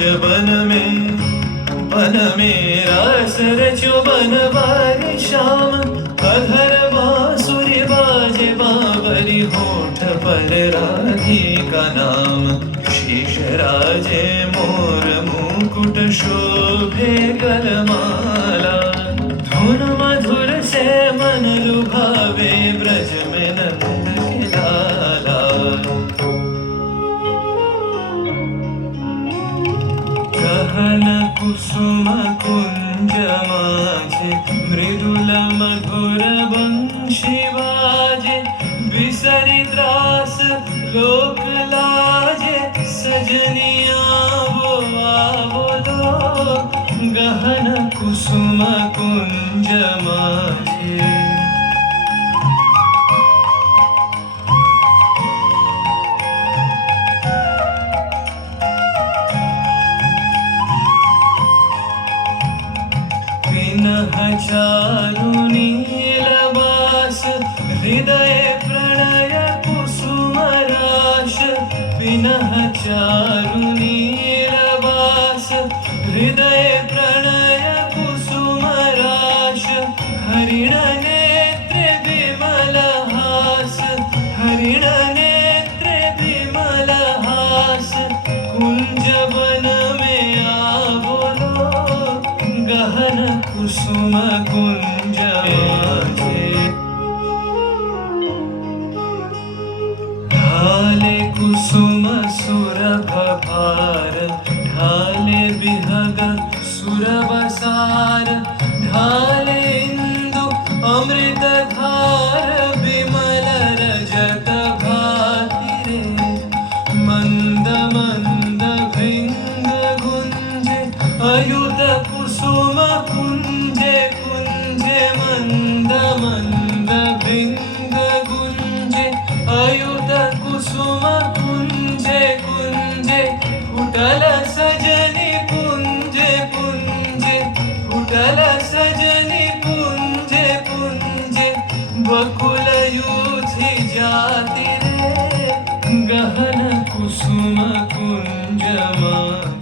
कुंज one में रास रचो बनवारी श्याम अधर बांसुरी बाजे बावरी होठ पर राधिका नाम शीश राजे मोर मुकुट शोभे गलमाला धुन मधुर से मन लुभावे ब्रज में नंद के लाला गहन कुसुम कुंज माझे मृदुल मधुर वंशी बाजे बिसरी त्रास लोक लाजे सजनिया वो आवो दो गहन कुसुम कुंज माझे चारु नीलवास हृदय प्रणय कुसुम राश पिनः चारु नीलवास हृदय प्रणय कुसुम राश हरिण नेत्र विमल हास हरिण नेत्र विमल हास कुंज वन में आवो गहन कुसुम कुंज माझे ढाले कुसुम सुरभ भार ढाले विहग सुरवसार ढाले इंदु अमृत धार विमल रजत भाति रे मंद मंद भृंग गुंजे अयुत कुसुम कुंजे कुंजे मंद मंद भृंग गुंजे अयुत कुसुम कुंजे कुंजे फुटल सजनी पुंजे पुंजे फुटल सजनी पुंजे पुंजे बकुल युधि जाति रे गहन कुसुम कुंज मा